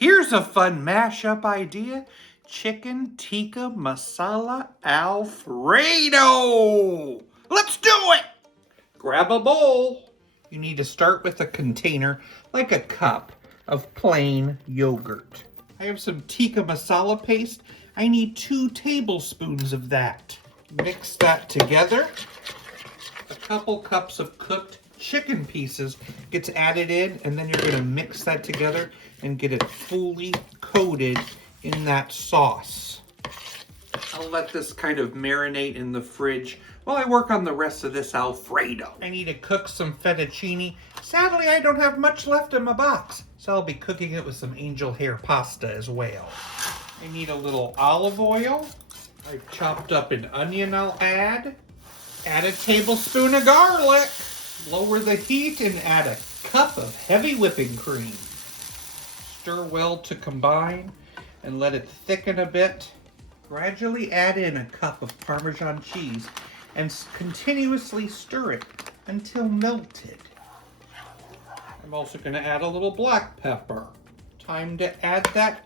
Here's a fun mashup idea. Chicken Tikka Masala Alfredo. Let's do it! Grab a bowl. You need to start with a container, like a cup, of plain yogurt. I have some tikka masala paste. I need 2 tablespoons of that. Mix that together. A couple cups of cooked chicken pieces gets added in, and then you're going to mix that together and get it fully coated in that sauce. I'll let this kind of marinate in the fridge while I work on the rest of this Alfredo. I need to cook some fettuccine. Sadly, I don't have much left in my box, so I'll be cooking it with some angel hair pasta as well. I need a little olive oil. I've chopped up an onion I'll add. Add a tablespoon of garlic. Lower the heat and add a cup of heavy whipping cream. Stir well to combine and let it thicken a bit. Gradually add in a cup of Parmesan cheese and continuously stir it until melted. I'm also going to add a little black pepper. Time to add that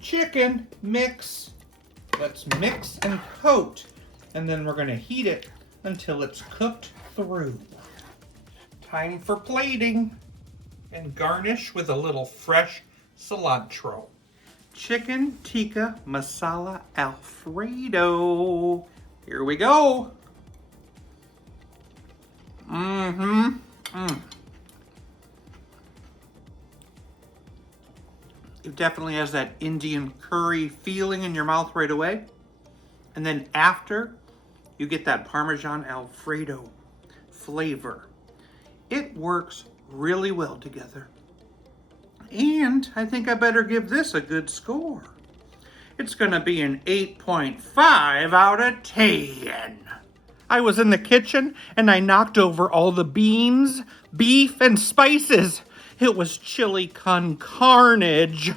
chicken mix. Let's mix and coat, and then we're going to heat it until it's cooked through. Time for plating and garnish with a little fresh cilantro. Chicken Tikka Masala Alfredo. Here we go. It definitely has that Indian curry feeling in your mouth right away. And then after, you get that Parmesan Alfredo flavor. It works really well together. And I think I better give this a good score. It's gonna be an 8.5 out of 10. I was in the kitchen and I knocked over all the beans, beef, and spices. It was chili con carnage.